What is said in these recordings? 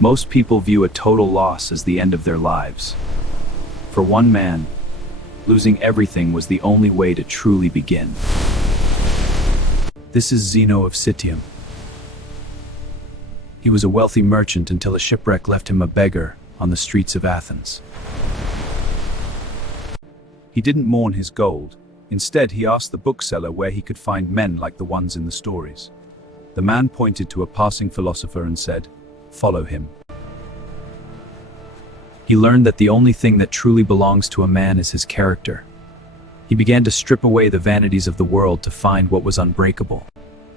Most people view a total loss as the end of their lives. For one man, losing everything was the only way to truly begin. This is Zeno of Citium. He was a wealthy merchant until a shipwreck left him a beggar on the streets of Athens. He didn't mourn his gold. Instead, he asked the bookseller where he could find men like the ones in the stories. The man pointed to a passing philosopher and said, "Follow him." He learned that the only thing that truly belongs to a man is his character. He began to strip away the vanities of the world to find what was unbreakable.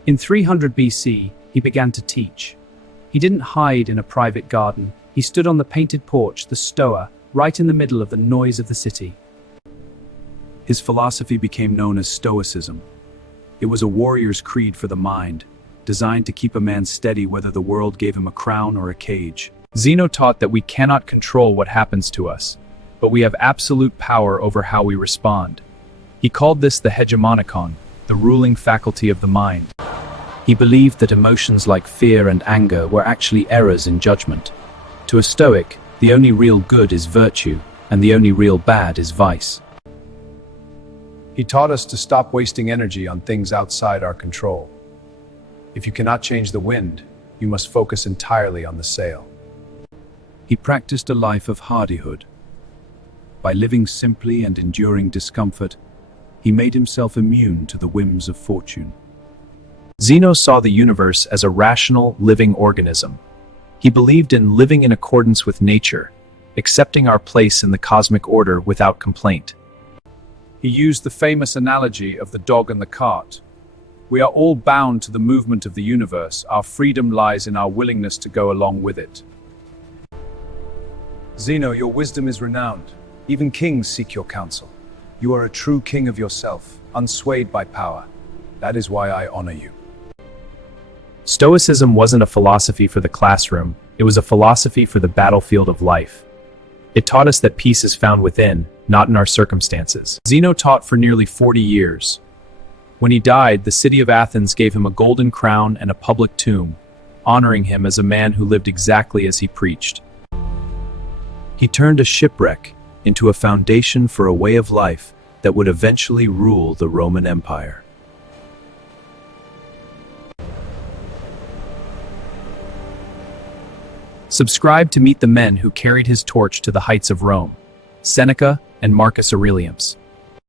In 300 BC, he began to teach. He didn't hide in a private garden. He stood on the painted porch, the Stoa, right in the middle of the noise of the city. His philosophy became known as Stoicism. It was a warrior's creed for the mind, designed to keep a man steady whether the world gave him a crown or a cage. Zeno taught that we cannot control what happens to us, but we have absolute power over how we respond. He called this the hegemonikon, the ruling faculty of the mind. He believed that emotions like fear and anger were actually errors in judgment. To a Stoic, the only real good is virtue, and the only real bad is vice. He taught us to stop wasting energy on things outside our control. If you cannot change the wind, you must focus entirely on the sail. He practiced a life of hardihood. By living simply and enduring discomfort, he made himself immune to the whims of fortune. Zeno saw the universe as a rational, living organism. He believed in living in accordance with nature, accepting our place in the cosmic order without complaint. He used the famous analogy of the dog and the cart. We are all bound to the movement of the universe. Our freedom lies in our willingness to go along with it. Zeno, your wisdom is renowned. Even kings seek your counsel. You are a true king of yourself, unswayed by power. That is why I honor you. Stoicism wasn't a philosophy for the classroom, it was a philosophy for the battlefield of life. It taught us that peace is found within, not in our circumstances. Zeno taught for nearly 40 years. When he died, the city of Athens gave him a golden crown and a public tomb, honoring him as a man who lived exactly as he preached. He turned a shipwreck into a foundation for a way of life that would eventually rule the Roman Empire. Subscribe to meet the men who carried his torch to the heights of Rome, Seneca and Marcus Aurelius.